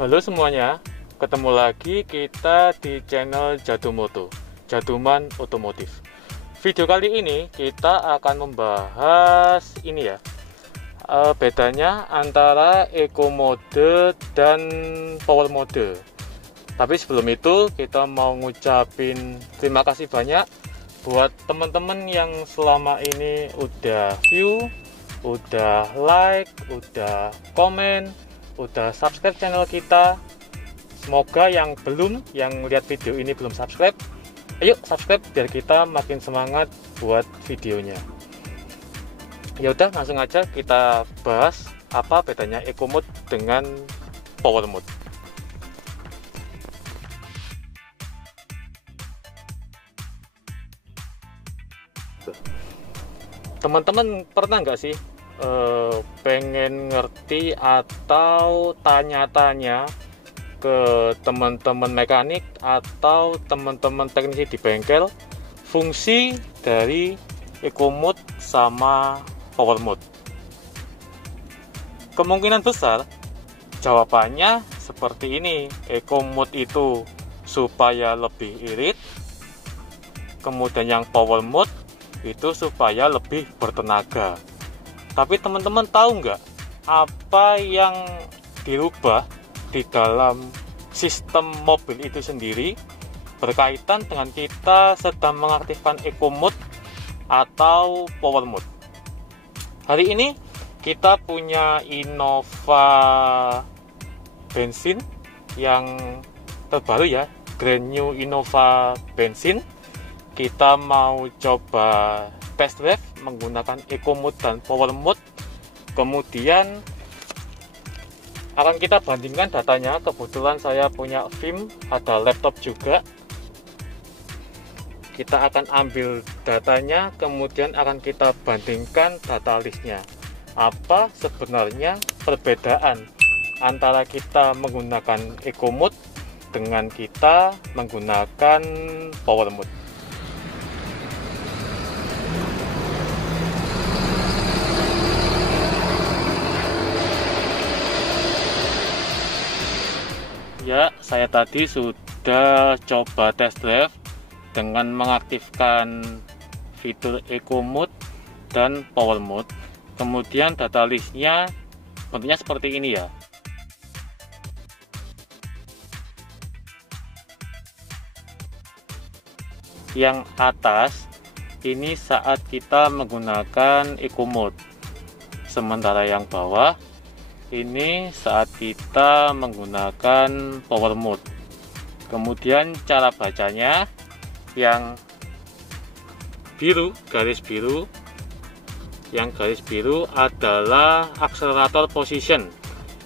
Halo semuanya, ketemu lagi kita di channel Jadumoto, Jaduman Otomotif. Video kali ini kita akan membahas ini ya, bedanya antara eco mode dan power mode. Tapi sebelum itu kita mau ngucapin terima kasih banyak buat teman-teman yang selama ini udah view, udah like, udah komen, udah subscribe channel kita. Semoga yang lihat video ini belum subscribe, ayo subscribe biar kita makin semangat buat videonya. Ya udah, langsung aja kita bahas apa bedanya eco mode dengan power mode. Teman-teman pernah nggak sih pengen ngerti atau tanya-tanya ke teman-teman mekanik atau teman-teman teknisi di bengkel fungsi dari eco mode sama power mode? Kemungkinan besar jawabannya seperti ini. Eco mode itu supaya lebih irit, kemudian yang power mode itu supaya lebih bertenaga. Tapi teman-teman tahu nggak apa yang dirubah di dalam sistem mobil itu sendiri berkaitan dengan kita sedang mengaktifkan eco mode atau power mode? Hari ini kita punya Innova bensin yang terbaru ya, Grand New Innova bensin. Kita mau coba test drive menggunakan eco mode dan power mode. Kemudian akan kita bandingkan datanya. Kebetulan saya punya VIM, ada laptop juga. Kita akan ambil datanya, kemudian akan kita bandingkan data listnya. Apa sebenarnya perbedaan antara kita menggunakan eco mode dengan kita menggunakan power mode? Ya, saya tadi sudah coba test drive dengan mengaktifkan fitur eco mode dan power mode. Kemudian data listnya bentuknya seperti ini ya. Yang atas ini saat kita menggunakan eco mode, sementara yang bawah ini saat kita menggunakan power mode. Kemudian cara bacanya, yang biru, garis biru, adalah accelerator position.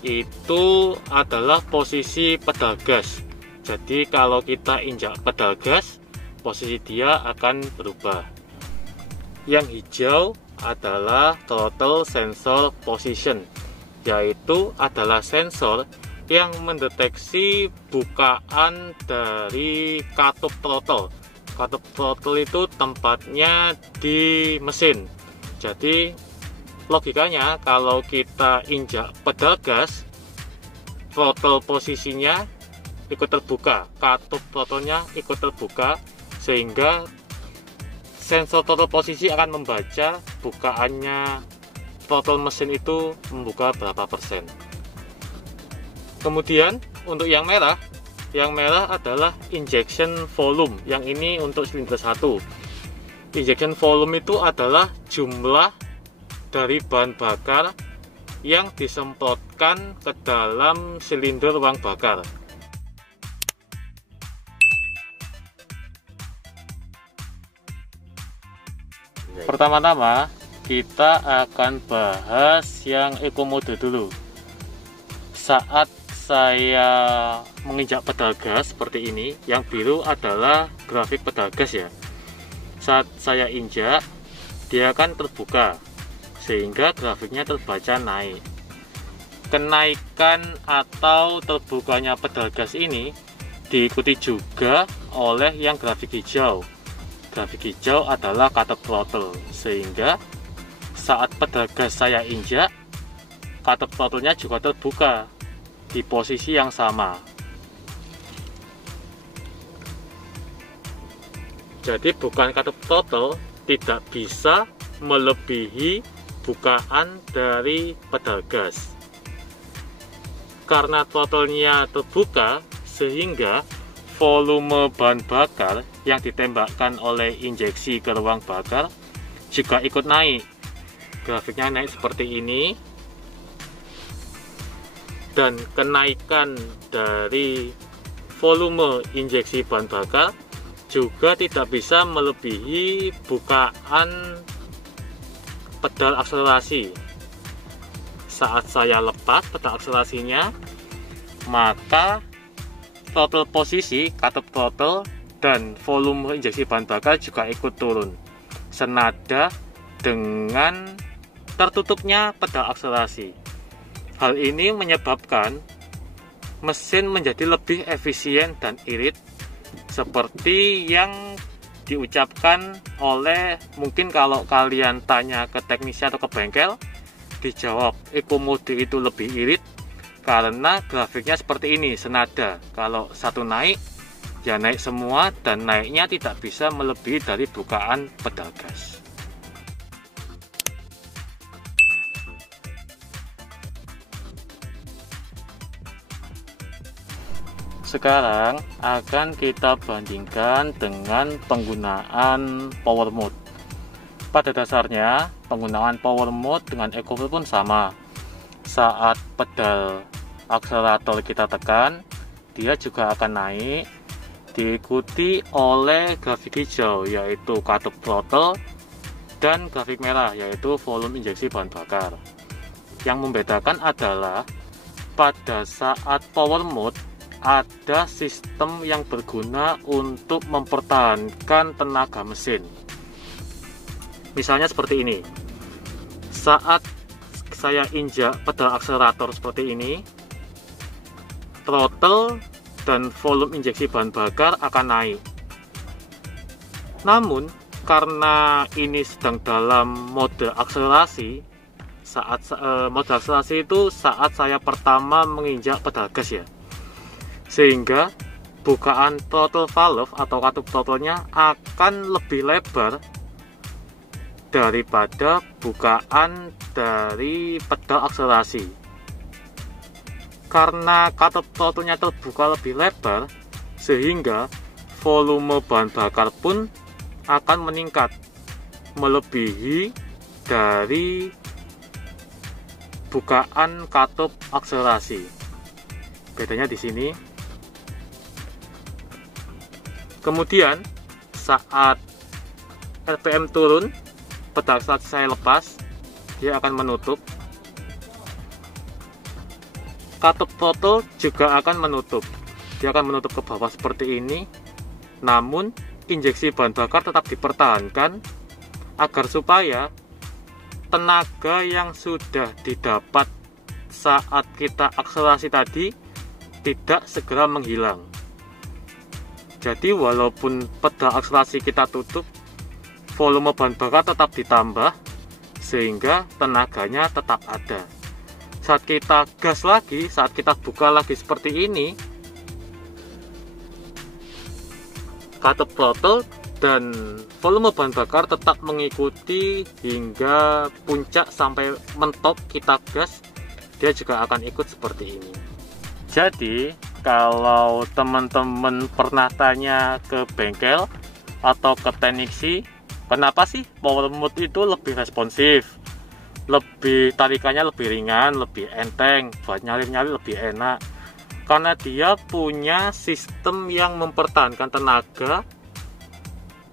Itu adalah posisi pedal gas. Jadi kalau kita injak pedal gas, posisi dia akan berubah. Yang hijau adalah throttle sensor position, yaitu adalah sensor yang mendeteksi bukaan dari katup throttle. Katup throttle itu tempatnya di mesin. Jadi logikanya kalau kita injak pedal gas, throttle posisinya ikut terbuka, katup throttle-nya ikut terbuka, sehingga sensor throttle posisi akan membaca bukaannya throttle mesin itu membuka berapa persen. Kemudian untuk yang merah adalah injection volume. Yang ini untuk silinder 1. Injection volume itu adalah jumlah dari bahan bakar yang disemprotkan ke dalam silinder ruang bakar. Pertama-tama kita akan bahas yang eco mode dulu. Saat saya menginjak pedal gas seperti ini, yang biru adalah grafik pedal gas ya. Saat saya injak, dia akan terbuka sehingga grafiknya terbaca naik. Kenaikan atau terbukanya pedal gas ini diikuti juga oleh yang grafik hijau. Grafik hijau adalah katup throttle, sehingga saat pedal gas saya injak, katup throttle-nya juga terbuka. di posisi yang sama. Jadi bukaan katup throttle tidak bisa melebihi bukaan dari pedal gas. Karena throttle-nya terbuka, sehingga volume bahan bakar yang ditembakkan oleh injeksi ke ruang bakar juga ikut naik. Grafiknya naik seperti ini, dan kenaikan dari volume injeksi bahan bakar juga tidak bisa melebihi bukaan pedal akselerasi. Saat saya lepas pedal akselerasinya, maka throttle posisi, katup throttle, dan volume injeksi bahan bakar juga ikut turun, senada dengan tertutupnya pedal akselerasi. Hal ini menyebabkan mesin menjadi lebih efisien dan irit, seperti yang diucapkan oleh, mungkin kalau kalian tanya ke teknisi atau ke bengkel, dijawab Eco Mode itu lebih irit karena grafiknya seperti ini, senada. Kalau satu naik, ya naik semua, dan naiknya tidak bisa melebihi dari bukaan pedal gas. Sekarang akan kita bandingkan dengan penggunaan power mode. Pada dasarnya, penggunaan power mode dengan eco mode pun sama. Saat pedal akselerator kita tekan, dia juga akan naik, diikuti oleh grafik hijau yaitu katup throttle, dan grafik merah yaitu volume injeksi bahan bakar. Yang membedakan adalah pada saat power mode ada sistem yang berguna untuk mempertahankan tenaga mesin. Misalnya seperti ini. Saat saya injak pedal akselerator seperti ini, throttle dan volume injeksi bahan bakar akan naik. Namun karena ini sedang dalam mode akselerasi, mode akselerasi itu saat saya pertama menginjak pedal gas ya, sehingga bukaan throttle valve atau katup throttle-nya akan lebih lebar daripada bukaan dari pedal akselerasi. Karena katup throttle-nya terbuka lebih lebar, sehingga volume bahan bakar pun akan meningkat melebihi dari bukaan katup akselerasi. Bedanya di sini. Kemudian saat RPM turun, pedal akselerasi saya lepas, dia akan menutup. Katup throttle juga akan menutup. Dia akan menutup ke bawah seperti ini. Namun injeksi bahan bakar tetap dipertahankan agar supaya tenaga yang sudah didapat saat kita akselerasi tadi tidak segera menghilang. Jadi walaupun pedal akselerasi kita tutup, volume bahan bakar tetap ditambah sehingga tenaganya tetap ada. Saat kita gas lagi, saat kita buka lagi seperti ini, katup throttle dan volume bahan bakar tetap mengikuti hingga puncak sampai mentok kita gas, dia juga akan ikut seperti ini. Jadi kalau teman-teman pernah tanya ke bengkel atau ke teknisi, kenapa sih power mode itu lebih responsif, lebih tarikannya lebih ringan, lebih enteng, buat nyalip-nyalip lebih enak? Karena dia punya sistem yang mempertahankan tenaga,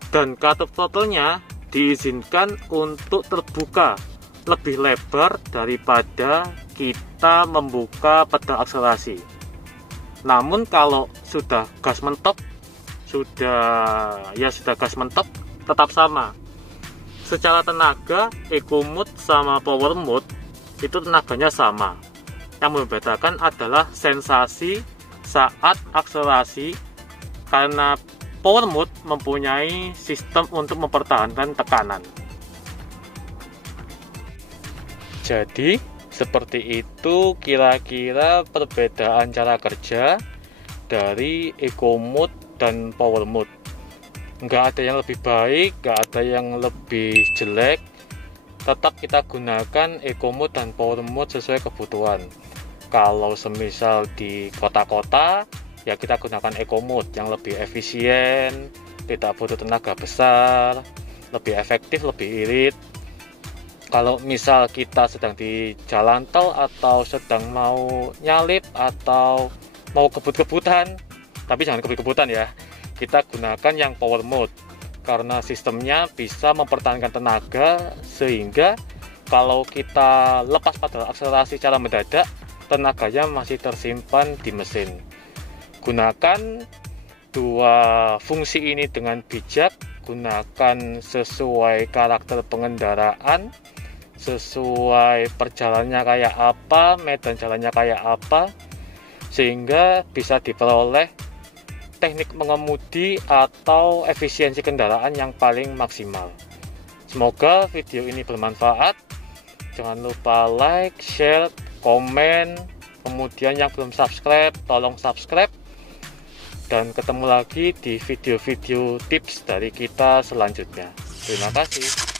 dan katup throttle-nya diizinkan untuk terbuka lebih lebar daripada kita membuka pedal akselerasi. Namun kalau sudah gas mentok, sudah gas mentok, tetap sama. Secara tenaga, eco mode sama power mode itu tenaganya sama. Yang membedakan adalah sensasi saat akselerasi, karena power mode mempunyai sistem untuk mempertahankan tekanan. Jadi Seperti itu kira-kira perbedaan cara kerja dari eco mode dan power mode. Nggak ada yang lebih baik, nggak ada yang lebih jelek. Tetap kita gunakan eco mode dan power mode sesuai kebutuhan. Kalau semisal di kota-kota, ya kita gunakan eco mode yang lebih efisien, tidak butuh tenaga besar, lebih efektif, lebih irit. Kalau misal kita sedang di jalan tol atau sedang mau nyalip atau mau kebut-kebutan, tapi jangan kebut-kebutan ya, kita gunakan yang power mode karena sistemnya bisa mempertahankan tenaga, sehingga kalau kita lepas pada akselerasi secara mendadak, tenaganya masih tersimpan di mesin. Gunakan dua fungsi ini dengan bijak, gunakan sesuai karakter pengendaraan, sesuai perjalanannya kayak apa, medan jalannya kayak apa, sehingga bisa diperoleh teknik mengemudi atau efisiensi kendaraan yang paling maksimal. Semoga video ini bermanfaat. Jangan lupa like, share, komen, kemudian yang belum subscribe tolong subscribe, dan ketemu lagi di video-video tips dari kita selanjutnya. Terima kasih.